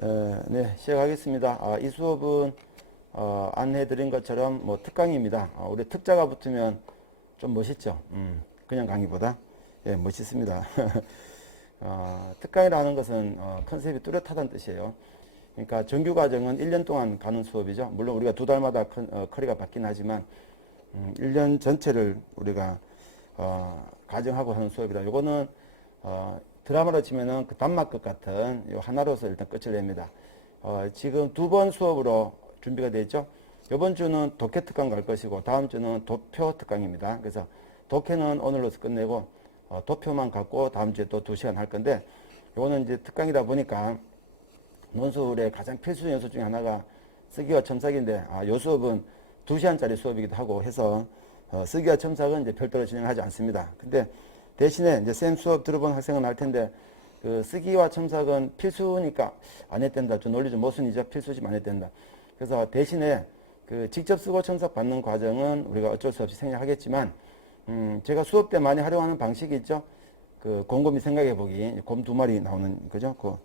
네, 시작하겠습니다. 이 수업은 안내해드린 것처럼 뭐 특강입니다. 우리 특자가 붙으면 좀 멋있죠. 그냥 강의보다 멋있습니다. 특강이라는 것은 컨셉이 뚜렷하다는 뜻이에요. 그러니까 정규 과정은 1년 동안 가는 수업이죠. 물론 우리가 두 달마다 커리가 바뀌긴 하지만 1년 전체를 우리가 가정하고 하는 수업이라 요거는 드라마로 치면은 그 단막극 같은 요 하나로서 일단 끝을 냅니다. 지금 두 번 수업으로 준비가 되어 있죠. 이번 주는 독해 특강 갈 것이고 다음 주는 도표 특강입니다. 그래서 독해는 오늘로서 끝내고 도표만 갖고 다음 주에 또 2시간 할 건데 요거는 이제 특강이다 보니까 논술의 가장 필수 연수 중에 하나가 쓰기와 첨삭인데 요 수업은 2시간짜리 수업이기도 하고 해서 쓰기와 첨삭은 이제 별도로 진행하지 않습니다. 근데 대신에 이제 쌤 수업 들어본 학생은 알 텐데 그 쓰기와 첨삭은 필수니까 안 했댄다. 좀 논리 좀 모순이죠. 필수지만 안 했댄다. 그래서 대신에 그 직접 쓰고 첨삭 받는 과정은 우리가 어쩔 수 없이 생략하겠지만 제가 수업 때 많이 활용하는 방식이 있죠. 그 곰곰이 생각해 보기. 곰 2마리 나오는 거죠. 그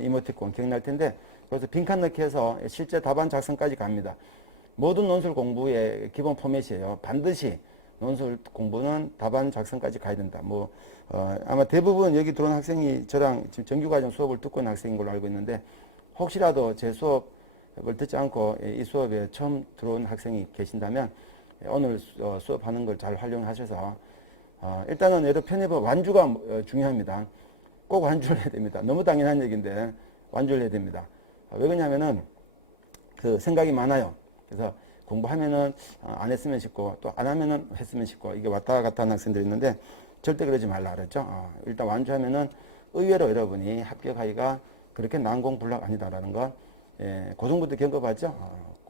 이모티콘 기억날 텐데 그래서 빈칸 넣기 해서 실제 답안 작성까지 갑니다. 모든 논술 공부의 기본 포맷이에요. 반드시 논술 공부는 답안 작성까지 가야 된다. 아마 대부분 여기 들어온 학생이 저랑 지금 정규과정 수업을 듣고 있는 학생인 걸로 알고 있는데 혹시라도 제 수업을 듣지 않고 이 수업에 처음 들어온 학생이 계신다면 오늘 수업하는 걸 잘 활용하셔서 일단은 예를 편입은 완주가 중요합니다. 꼭 완주를 해야 됩니다. 너무 당연한 얘기인데 완주를 해야 됩니다. 왜 그러냐면은 그 생각이 많아요. 그래서 공부하면은 안 했으면 싶고 또 안 하면은 했으면 싶고 이게 왔다 갔다 하는 학생들이 있는데 절대 그러지 말라 그랬죠. 일단 완주하면은 의외로 여러분이 합격하기가 그렇게 난공불락 아니다라는 거 고등부도 겪어봤죠.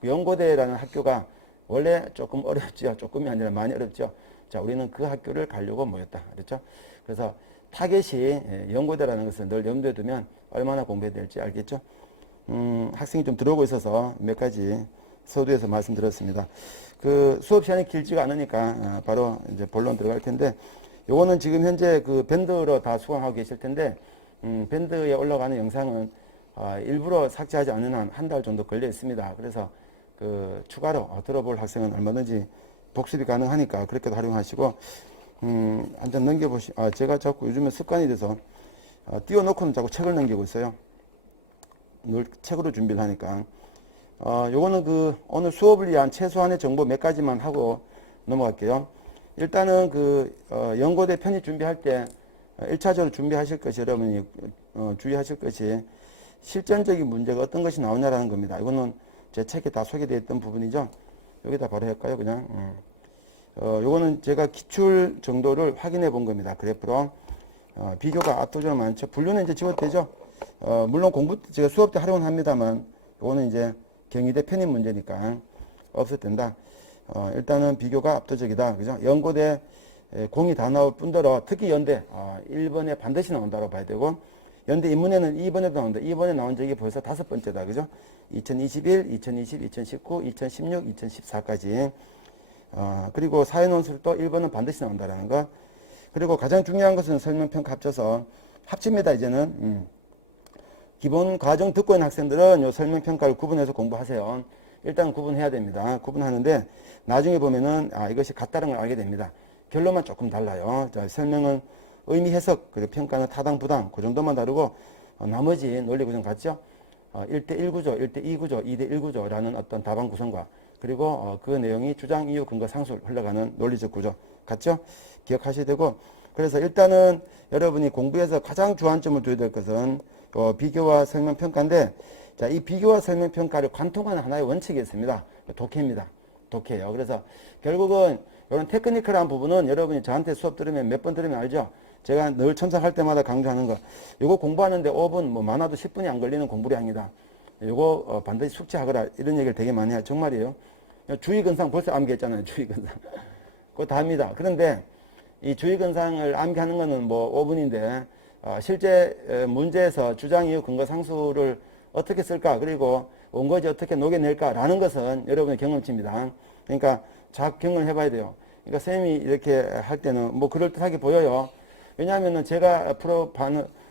연고대라는 학교가 원래 조금 어렵죠. 조금이 아니라 많이 어렵죠. 자, 우리는 그 학교를 가려고 모였다 그랬죠. 그래서 타겟이 연고대라는 것을 늘 염두에 두면 얼마나 공부해야 될지 알겠죠. 학생이 좀 들어오고 있어서 몇 가지 서두에서 말씀드렸습니다. 그 수업 시간이 길지가 않으니까 바로 이제 본론 들어갈 텐데 요거는 지금 현재 그 밴드로 다 수강하고 계실 텐데 밴드에 올라가는 영상은 일부러 삭제하지 않는 한 한 달 정도 걸려 있습니다. 그래서 그 추가로 들어볼 학생은 얼마든지 복습이 가능하니까 그렇게도 활용하시고 한 장 넘겨보시. 제가 자꾸 요즘에 습관이 돼서 띄워놓고는 자꾸 책을 넘기고 있어요. 늘 책으로 준비를 하니까. 요거는 그 오늘 수업을 위한 최소한의 정보 몇 가지만 하고 넘어갈게요. 일단은 그 연고대 편입 준비할 때 1차적으로 준비하실 것이 여러분이 주의하실 것이 실전적인 문제가 어떤 것이 나오냐라는 겁니다. 이거는 제 책에 다 소개되어 있던 부분이죠. 여기다 바로 할까요? 그냥. 요거는 제가 기출 정도를 확인해 본 겁니다. 그래프로. 비교가 압도적으로 많죠. 분류는 이제 지워도 되죠. 물론 제가 수업 때 활용은 합니다만, 요거는 이제 경희대 편입 문제니까 없어도 된다. 일단은 비교가 압도적이다. 그죠? 연고대 공이 다 나올 뿐더러 특히 연대 1번에 반드시 나온다고 봐야 되고 연대 인문에는 2번에도 나온다. 2번에 나온 적이 벌써 5번째다. 그죠? 2021, 2020, 2019, 2016, 2014까지. 그리고 사회논술도 1번은 반드시 나온다라는 것. 그리고 가장 중요한 것은 설명평가 합쳐서 합칩니다. 이제는. 기본 과정 듣고 있는 학생들은 요 설명평가를 구분해서 공부하세요. 일단 구분해야 됩니다. 구분하는데 나중에 보면은 이것이 같다는 걸 알게 됩니다. 결론만 조금 달라요. 자, 설명은 의미 해석, 그리고 평가는 타당 부당 그 정도만 다르고 나머지 논리 구성 같죠? 1대1 구조, 1대2 구조, 2대1 구조라는 어떤 답안 구성과 그리고 그 내용이 주장, 이유, 근거, 상술 흘러가는 논리적 구조 같죠? 기억하셔야 되고 그래서 일단은 여러분이 공부에서 가장 주안점을 둬야 될 것은 비교와 설명평가인데 자, 이 비교와 설명평가를 관통하는 하나의 원칙이 있습니다. 독해입니다. 독해예요. 그래서 결국은 이런 테크니컬한 부분은 여러분이 저한테 수업 들으면 몇 번 들으면 알죠? 제가 늘 첨삭할 때마다 강조하는 거. 이거 공부하는데 5분, 많아도 10분이 안 걸리는 공부량이다. 이거 반드시 숙지하거라. 이런 얘기를 되게 많이 해요. 정말이에요. 주의근상 벌써 암기했잖아요. 주의근상. 그거 다 합니다. 그런데 이 주의근상을 암기하는 거는 5분인데 실제 문제에서 주장, 이유, 근거, 상수를 어떻게 쓸까 그리고 원고지 어떻게 녹여낼까라는 것은 여러분의 경험치입니다. 그러니까 작경을 해봐야 돼요. 그러니까 쌤이 이렇게 할 때는 그럴듯하게 보여요. 왜냐하면 제가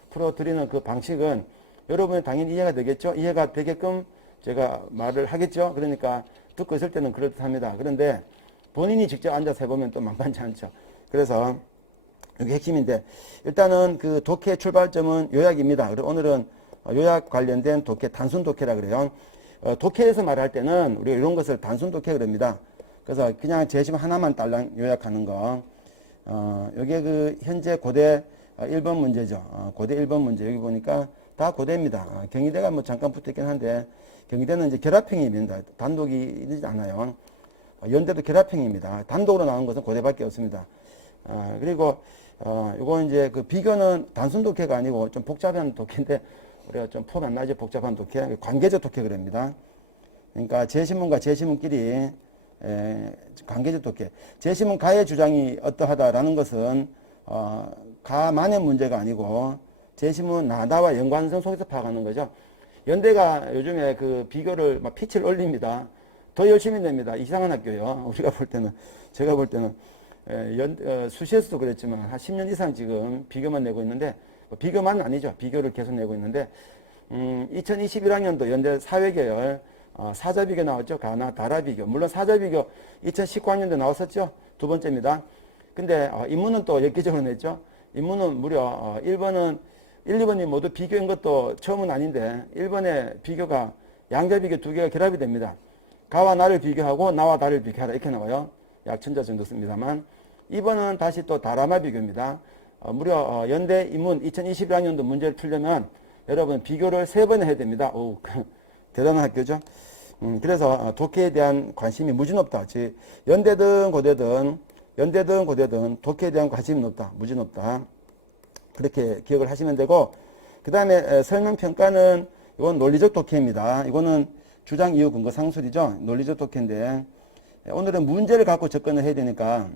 풀어드리는 그 방식은 여러분이 당연히 이해가 되겠죠? 이해가 되게끔 제가 말을 하겠죠? 그러니까 듣고 있을 때는 그렇답니다. 그런데 본인이 직접 앉아서 해보면 또 만만치 않죠. 그래서 이게 핵심인데, 일단은 그 독해 출발점은 요약입니다. 그리고 오늘은 요약 관련된 독해, 단순 독해라 그래요. 독해에서 말할 때는 우리가 이런 것을 단순 독해 그럽니다. 그래서 그냥 제시문 하나만 딸랑 요약하는 거. 요게 그 현재 고대 1번 문제죠. 고대 1번 문제. 여기 보니까 다 고대입니다. 경희대가 뭐 잠깐 붙어 있긴 한데, 경희대는 이제 결합형입니다. 단독이 되지 않아요. 연대도 결합형입니다. 단독으로 나온 것은 고대밖에 없습니다. 그리고 요거 이제 그 비교는 단순 독해가 아니고 좀 복잡한 독해인데, 우리가 좀 폼 안 나지 복잡한 독해, 관계적 독해 그럽니다. 그러니까 제시문과 제시문끼리 관계적 독해. 제시문 가의 주장이 어떠하다라는 것은 가만의 문제가 아니고 제시문 나다와 연관성 속에서 파악하는 거죠. 연대가 요즘에 그 비교를 막 피치를 올립니다. 더 열심히 냅니다. 이상한 학교요. 우리가 볼 때는, 제가 볼 때는 수시에서도 그랬지만 한 10년 이상 지금 비교만 내고 있는데, 비교만 아니죠. 비교를 계속 내고 있는데 2021학년도 연대 사회계열 사자비교 나왔죠. 가나 다라비교. 물론 사자비교 2019학년도 나왔었죠. 두 번째입니다. 근데 인문은 또 엽기적으로 냈죠. 인문은 무려 1번은 1, 2번이 모두 비교인 것도 처음은 아닌데 1번에 비교가 양자비교 두 개가 결합이 됩니다. 가와 나를 비교하고 나와 나를 비교하라 이렇게 나와요. 약 천자 정도 씁니다만 2번은 다시 또 다라마 비교입니다. 무려 연대 인문 2021학년도 문제를 풀려면 여러분 비교를 3번 해야 됩니다. 오, 대단한 학교죠. 그래서 독해에 대한 관심이 무지 높다. 즉 연대든 고대든 독해에 대한 관심이 높다. 무지 높다. 그렇게 기억을 하시면 되고, 그 다음에 설명평가는 이건 논리적 독해입니다. 이거는 주장, 이유, 근거, 상술이죠. 논리적 독해인데 오늘은 문제를 갖고 접근을 해야 되니까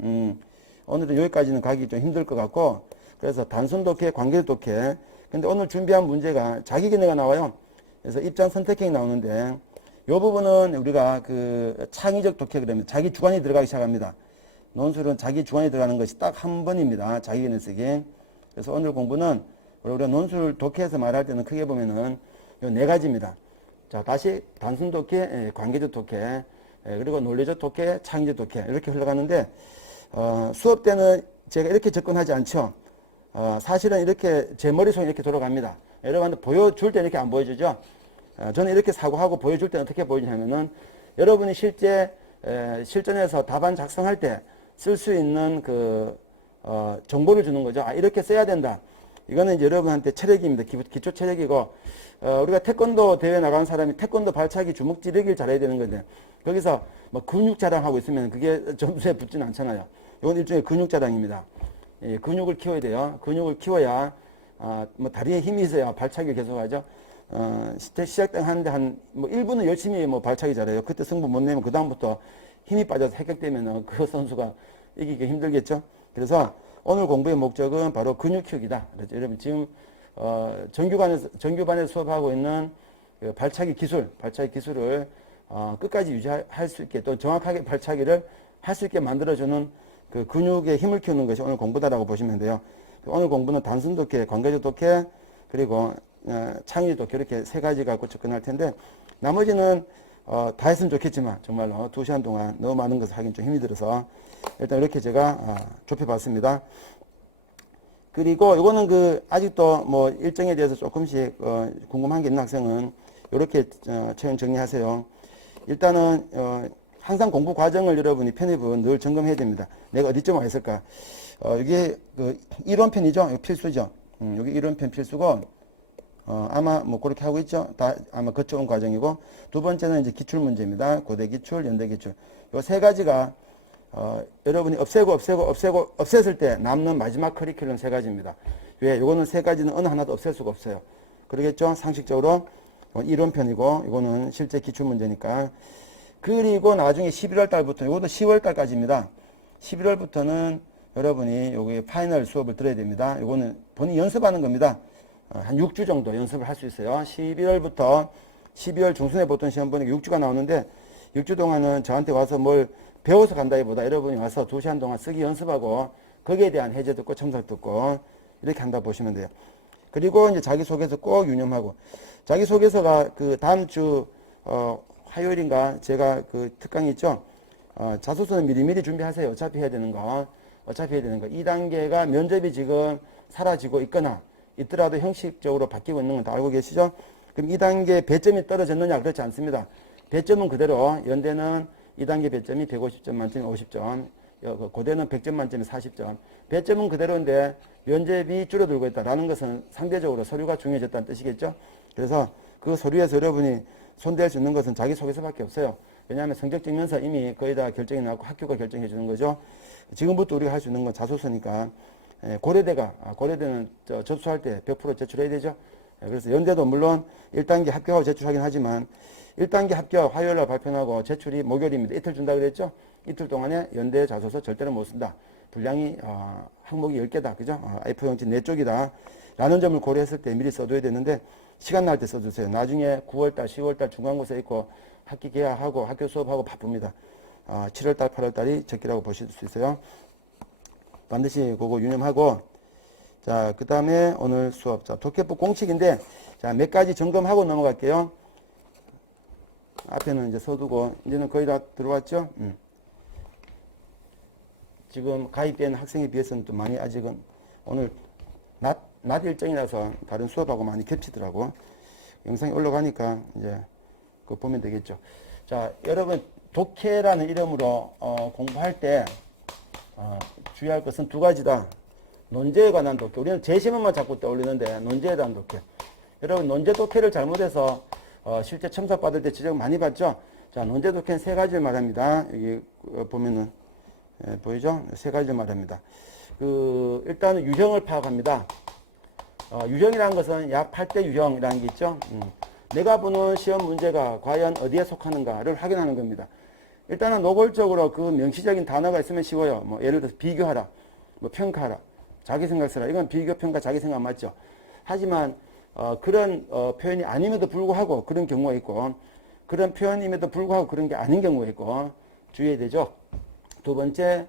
오늘은 여기까지는 가기 좀 힘들 것 같고, 그래서 단순 독해, 관계적 독해. 근데 오늘 준비한 문제가 자기견해가 나와요. 그래서 입장 선택형이 나오는데 이 부분은 우리가 그 창의적 독해 그러면 자기 주관이 들어가기 시작합니다. 논술은 자기 주관이 들어가는 것이 딱 한 번입니다. 자기견해 쓰기. 그래서 오늘 공부는 우리가 논술 독해에서 말할 때는 크게 보면은 이 4가지입니다. 자, 다시 단순 독해, 관계적 독해, 그리고 논리적 독해, 창의적 독해 이렇게 흘러가는데 수업 때는 제가 이렇게 접근하지 않죠. 사실은 이렇게 제 머릿속에 이렇게 돌아갑니다. 여러분한테 보여줄 때는 이렇게 안 보여주죠. 저는 이렇게 사고하고 보여줄 때는 어떻게 보여주냐면은 여러분이 실제 실전에서 답안 작성할 때 쓸 수 있는 그 정보를 주는 거죠. 이렇게 써야 된다. 이거는 이제 여러분한테 체력입니다. 기초 체력이고, 우리가 태권도 대회 나가는 사람이 태권도 발차기 주먹 찌르기를 잘해야 되는 건데, 거기서 뭐 근육 자랑하고 있으면 그게 점수에 붙지는 않잖아요. 이건 일종의 근육 자랑입니다. 예, 근육을 키워야 돼요. 근육을 키워야, 뭐 다리에 힘이 있어야 발차기를 계속 하죠. 시작 하는데 뭐 1분은 열심히 뭐 발차기 잘해요. 그때 승부 못 내면 그다음부터 힘이 빠져서 합격되면 그 선수가 이기기 힘들겠죠. 그래서 오늘 공부의 목적은 바로 근육 키우기다. 그렇죠. 여러분 지금 정규반에서 수업하고 있는 그 발차기 기술을 끝까지 유지할 수 있게, 또 정확하게 발차기를 할 수 있게 만들어주는 그 근육의 힘을 키우는 것이 오늘 공부다라고 보시면 돼요. 오늘 공부는 단순 독해, 관계적 독해, 그리고 창의적 독해 이렇게 3가지 갖고 접근할 텐데, 나머지는 다 했으면 좋겠지만 정말로 2시간 동안 너무 많은 것을 하긴 좀 힘이 들어서 일단 이렇게 제가 좁혀봤습니다. 그리고 이거는 그 아직도 뭐 일정에 대해서 조금씩 궁금한 게 있는 학생은 이렇게 체험 정리하세요. 일단은 항상 공부 과정을 여러분이 편입은 늘 점검해야 됩니다. 내가 어디쯤 와 있을까? 이게 그 이론편이죠. 이거 필수죠. 여기 이론편 필수고, 아마 뭐 그렇게 하고 있죠. 다 아마 거쳐온 과정이고, 두 번째는 이제 기출 문제입니다. 고대 기출, 연대 기출. 요 3가지가 여러분이 없앴을 때 남는 마지막 커리큘럼 3가지입니다. 왜? 요거는 3가지는 어느 하나도 없앨 수가 없어요. 그러겠죠? 상식적으로 이론편이고, 이거는 실제 기출 문제니까. 그리고 나중에 11월 달부터, 이것도 10월 달까지입니다. 11월부터는 여러분이 여기 파이널 수업을 들어야 됩니다. 이거는 본인이 연습하는 겁니다. 한 6주 정도 연습을 할 수 있어요. 11월부터 12월 중순에 보통 시험 보니까 6주가 나오는데, 6주 동안은 저한테 와서 뭘 배워서 간다기보다 여러분이 와서 2시간 동안 쓰기 연습하고 거기에 대한 해제 듣고 첨삭 듣고 이렇게 한다 보시면 돼요. 그리고 이제 자기소개서 꼭 유념하고, 자기소개서가 그 다음 주 화요일인가 제가 그 특강이 있죠. 자소서는 미리미리 준비하세요. 어차피 해야 되는 거. 2단계가 면접이 지금 사라지고 있거나 있더라도 형식적으로 바뀌고 있는 건 다 알고 계시죠? 그럼 2단계 배점이 떨어졌느냐? 그렇지 않습니다. 배점은 그대로, 연대는 2단계 배점이 150점 만점에 50점, 고대는 100점 만점에 40점. 배점은 그대로인데 면접이 줄어들고 있다라는 것은 상대적으로 서류가 중요해졌다는 뜻이겠죠? 그래서 그 서류에서 여러분이 손댈 수 있는 것은 자기소개서밖에 없어요. 왜냐하면 성적 증명서 이미 거의 다 결정이 나고 학교가 결정해 주는 거죠. 지금부터 우리가 할 수 있는 건 자소서니까, 고려대는 접수할 때 100% 제출해야 되죠. 그래서 연대도 물론 1단계 합격하고 제출하긴 하지만 1단계 합격 화요일날 발표하고 제출이 목요일입니다. 이틀 준다 그랬죠. 이틀 동안에 연대 자소서 절대로 못 쓴다. 분량이 항목이 10개다. 그죠? A4 용지 4쪽이다. 라는 점을 고려했을 때 미리 써둬야 되는데 시간 날 때 써주세요. 나중에 9월달, 10월달 중간고사 있고 학기 개학하고 학교 수업하고 바쁩니다. 7월달, 8월달이 적기라고 보실 수 있어요. 반드시 그거 유념하고, 자, 그 다음에 오늘 수업. 자, 독해법 공식인데, 자, 몇 가지 점검하고 넘어갈게요. 앞에는 이제 서두고, 이제는 거의 다 들어왔죠? 지금 가입된 학생에 비해서는 또 많이 아직은 오늘 낮 일정이라서 다른 수업하고 많이 겹치더라고. 영상이 올라가니까 이제 그거 보면 되겠죠. 자, 여러분, 독해라는 이름으로 공부할 때 주의할 것은 두 가지다. 논제에 관한 독해. 우리는 제시문만 자꾸 떠올리는데 논제에 대한 독해. 여러분, 논제 독해를 잘못해서 실제 첨삭 받을 때 지적 많이 받죠. 자, 논제 독해는 세 가지를 말합니다. 여기 보면은 보이죠? 세 가지를 말합니다. 일단은 유형을 파악합니다. 유형이라는 것은 약 8대 유형이라는 게 있죠. 내가 보는 시험 문제가 과연 어디에 속하는가를 확인하는 겁니다. 일단은 노골적으로 그 명시적인 단어가 있으면 쉬워요. 뭐 예를 들어서 비교하라, 뭐 평가하라, 자기 생각 쓰라. 이건 비교, 평가, 자기 생각 맞죠. 하지만 그런 표현이 아님에도 불구하고 그런 경우가 있고, 그런 표현임에도 불구하고 그런 게 아닌 경우가 있고 주의해야 되죠. 두 번째,